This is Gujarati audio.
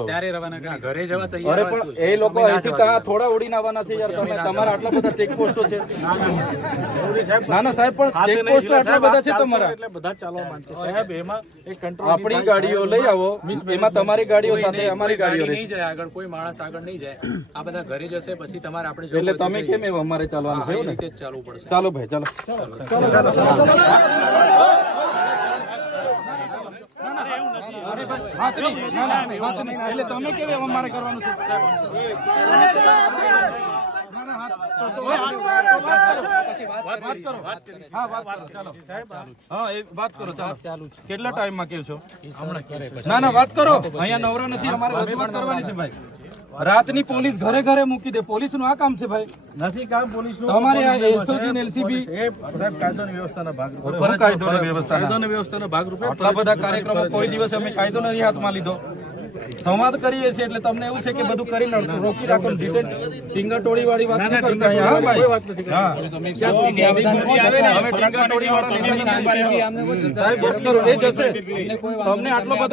ત્યારે રવાના ઘરે જવા અરે પણ એ લોકો અહીંથી ત્યાં થોડા ઉડીને આવવાના છે યાર તમે તમારા આટલા બધા ચેકપોસ્ટો છે. ના ના સાહેબ પણ ચેકપોસ્ટો આટલા બધા છે તમારા. એટલે બધા ચાલવા માંગશે. સાહેબ એમાં એક કંટ્રોલ આપણી ગાડીઓ લઈ આવો. એમાં તમારી ગાડીઓ સાથે અમારી ગાડીઓ નહીં જાય આગળ કોઈ માણસ આગળ નહીં જાય. આ બધા ઘરે જશે પછી તમારે આપણે એટલે તમે કેમ એવું અમારે ચાલવાનું છે ચાલવું પડશે. ચાલો ભાઈ ચાલો. વાત નહીં. ના, ના, વાત નહીં. એટલે તમે કેમ એવું અમારે કરવાનું છે ના, ના, વાત તો- તો વાત કરો. વાત કરો. હા, વાત કરો. ચાલો. હા, એ વાત કરો ચાલો. કેટલા ટાઈમમાં કેવ છો. ના ના વાત કરો. અહીંયા નવરા નથી અમારે રજૂઆત કરવાની છે ભાઈ. રાતની પોલીસ ઘરે ઘરે મૂકી દે. પોલીસનું આ કામ છે ભાઈ? નથી કામ પોલીસ તમારે આ એલસીબી ને એલસીબી સાહેબ કાયદોની વ્યવસ્થાના ભાગરૂપે. કાયદોની વ્યવસ્થા કાયદોની વ્યવસ્થાના ભાગરૂપે આટલા બધા કાર્યક્રમો કોઈ દિવસ અમે કાયદો નથી હાથમાં લીધો. સંવાદ કરીએ છીએ એટલે તમને એવું છે કે બધું કરીને રોકી રાખો ડિટેન ટિંગર ટોળી વાળી વાત નહીં કરતા. હા. ભાઈ સાહેબ કરો. એ જશે. તમને આટલો બધો